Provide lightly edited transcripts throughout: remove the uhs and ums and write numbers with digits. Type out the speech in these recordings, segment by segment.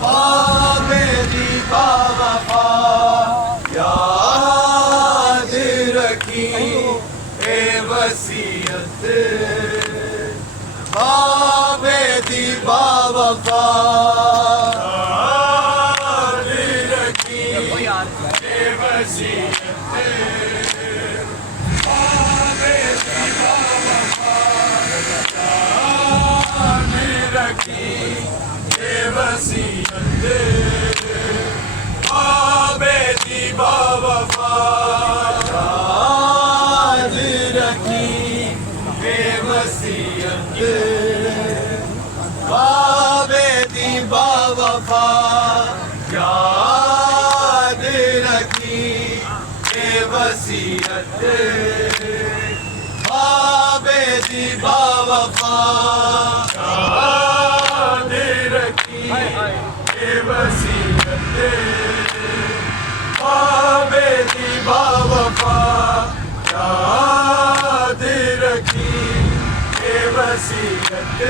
मेरी बावफा याद रखी ए वसीयत मेरी बावफा याद रखी ए वसीयत मेरी बावफा याद रखी वसीयत बेटी बावफा याद रखी बेवसीयत बेटी बावफा याद रखी बेवसीयत बेटी बावफा वसीयत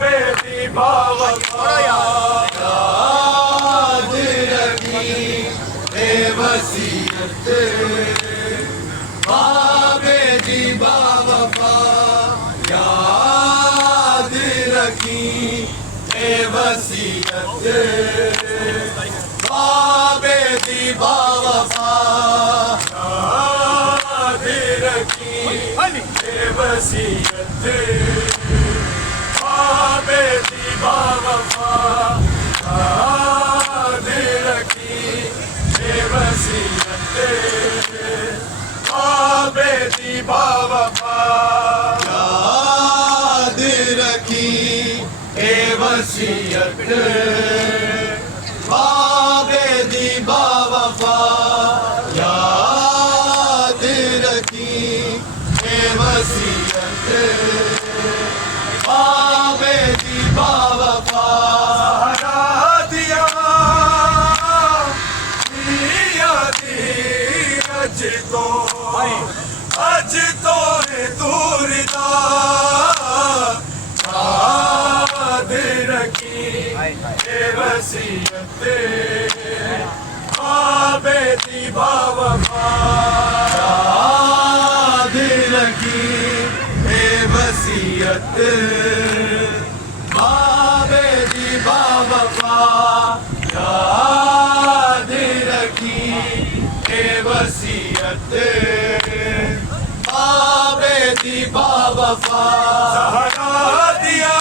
बेटी बावफा याद रखी वसीयत बेटी बावफा याद रखी वसीयत बेटी बावफा याद रखी वसीयत बेटी बावफा याद रखी वसीयत बेटी बावफा याद रखी वसीयत बेटी बावफा याद रखी वसीयत बेटी बावफा याद रखी वसीयत बेटी बावफा दिया अज तो है दूरिदा याद रखी वसीयत बेटी बावफा याद रखी वसीयत बेटी बावफा याद रखी वसीयत बेटी बावफा दिया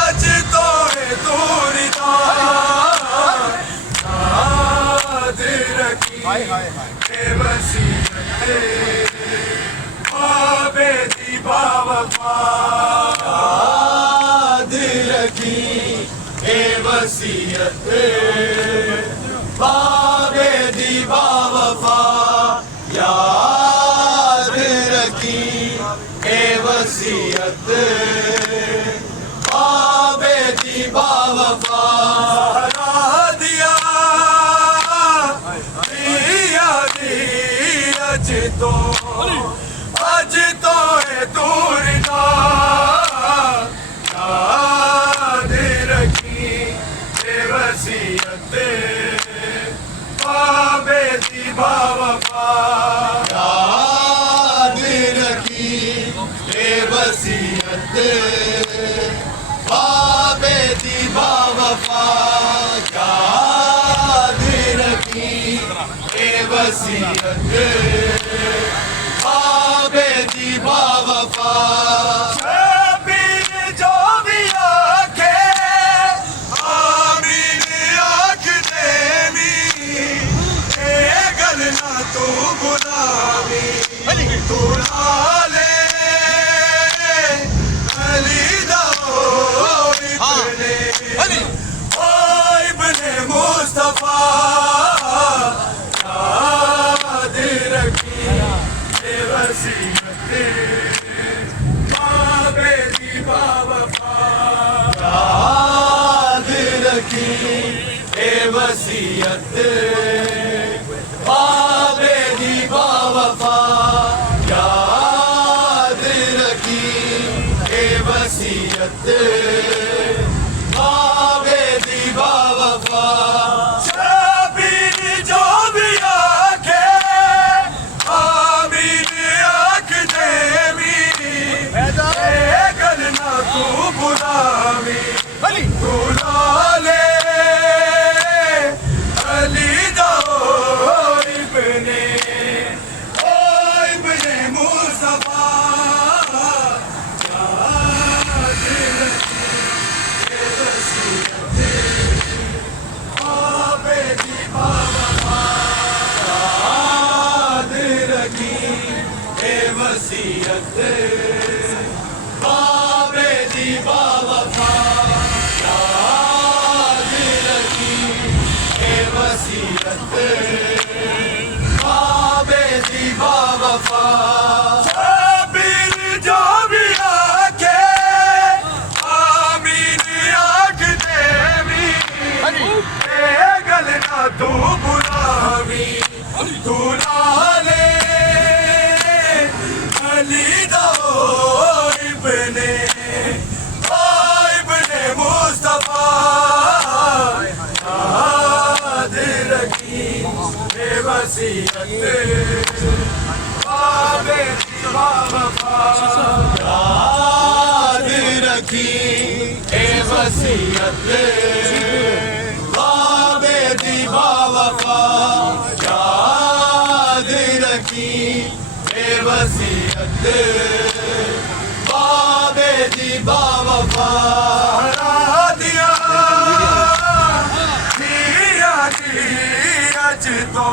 अज तो है दूरिदा याद रखी वसीयत बेटी बावफा याद रखी वसीयत बेटी बावफा याद रखी वसीयत बेटी बावफा दिया अज तो है दूरिदा याद रखी वसीयत बेटी बावफा याद रखी वसीयत बेटी बावफा याद रखी वसीयत बेटी बावफा जो भी आखे आमीन आख देवी गल ना तू बुलावी तू ले अली दा इब्ने मुस्तफा याद रखी वसीयत बेटी बावफा याद रखी वसीयत बेटी बावफा याद वसीयत बाबे दी बावफा शबीर जो भी आखे आमीन आख देवी गल ना तू बुलावी बुला ले अली दा इब्ने मुस्तफा वसीयत बाबे दी बावफा याद रखी ए वसीयत बाबे दी बावफा शबीर जो भी आखे आमीन आख देवी ए गल ना तू बुलावी तू ना ले अली दा इब्ने मुस्तफा याद रखी ए वसीयत बाबे दी बावफा याद रखी ए वसीयत बाबे दी बावफा याद रखी वसीयत बाबे दी बावफा दिया अज तो